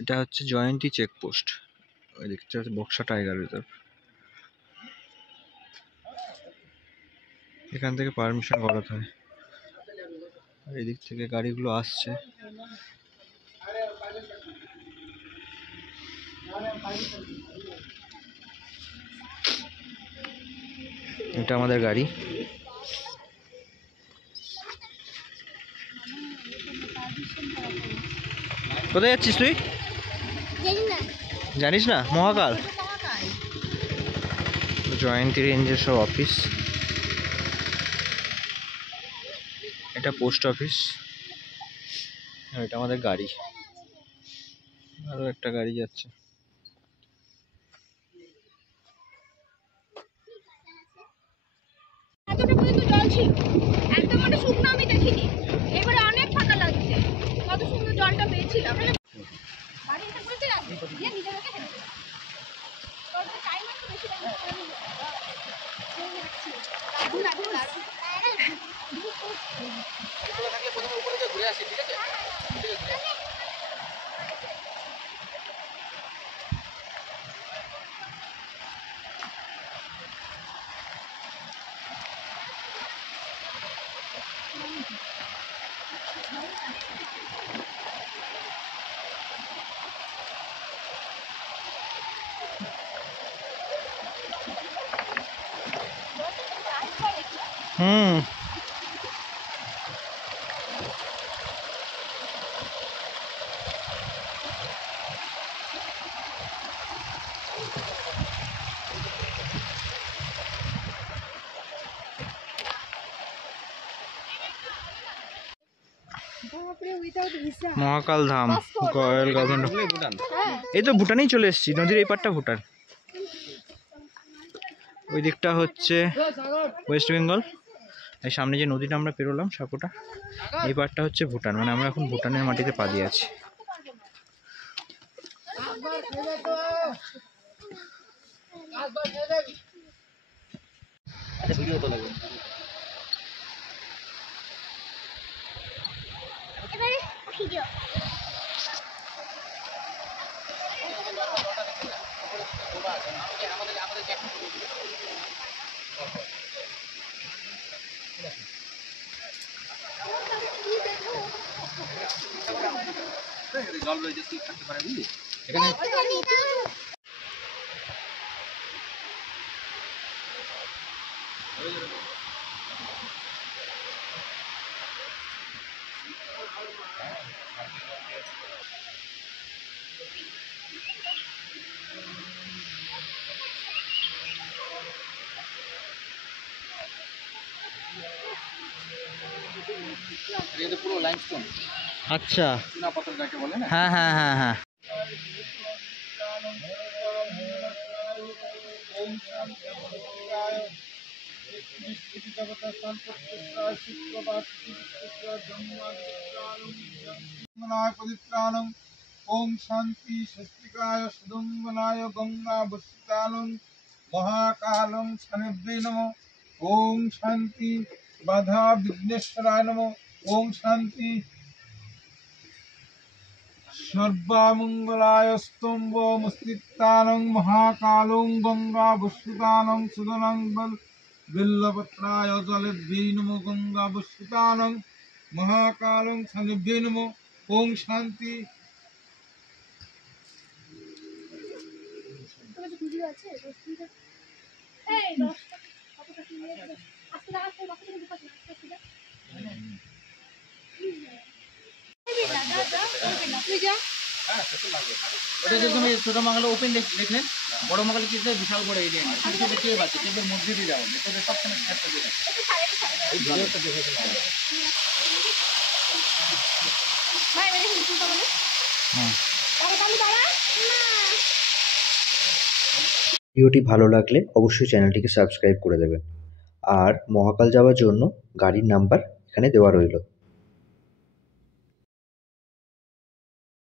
এটা হচ্ছে জয়ন্তী চেকপোস্ট, ওই দেখতে হচ্ছে বক্সা টাইগার রিজার্ভ। এখান থেকে পারমিশন করাতে হয়। এই দিক থেকে গাড়িগুলো আসছে। এটা আমাদের গাড়ি। কোথায় যাচ্ছিস তুই? জানিস না? মহাকাল জয়ন্তী রেঞ্জের সব অফিস। এটা পোস্ট অফিস। আর এটা আমাদের গাড়ি। আরো একটা গাড়ি যাচ্ছে। একদম শুকনো আমি দেখিনি, এবারে অনেক ফাঁকা লাগছে। কত সুন্দর জলটা পেয়েছিলাম। বাড়ি এসে বলতে লাগবে দিয়ে নিজে হাতে হেঁটে তোর টাইম একটু বেশি লাগবে। ঘুরে আসি, ঠিক আছে? মহাকাল ধাম, গয়েল গভর্নমেন্ট। এই তো ভুটানেই চলে এসেছি। নদীর এই পারটা ভুটান, ওই দিকটা হচ্ছে ওয়েস্ট বেঙ্গল। এই সামনে যে নদীটা আমরা পেরোলাম সাপুটা, এই পারটা হচ্ছে ভুটান। মানে আমরা এখন ভুটানের মাটিতে পা দিয়ে আছি। জল রয়েছে, থাকতে পারে বুঝলি এখানে। পুরো লাইমস্টোন। আচ্ছা, চুনা পাথর যাকে বলে না? হ্যাঁ হ্যাঁ হ্যাঁ হ্যাঁ। ओम शांति स्वस्तिकाय सुदंगनाय गंगा वस्तानं महाकालं शनिभ्ये नमः। ओम शांति बाधा विघ्नेश्वराय नमः। ओम शांति सर्वमंगलाय स्तंभमस्तित्वानं महाकालं गंगा वस्तानं सुदनं बिल्लपत्राय जलेभ्ये नमो गंगा वस्तानं महाकालं शनिभ्ये नमः। ओम शांति। ছোট মাঙ্গালো ওপেন দেখলেন, বড় মাঙ্গালো চিত্রে বিশাল বড় এরিয়া দেখতে পাচ্ছি, কিন্তু মধ্যে দিয়ে যাবো ভেতরে সবখানে একটা দেখে এই ভিডিওটা দেখেছিলাম। ভিডিওটি ভালো লাগলে অবশ্যই চ্যানেলটিকে সাবস্ক্রাইব করে দেবেন। আর মহাকাল যাওয়ার জন্য গাড়ির নাম্বার এখানে দেওয়া রইল।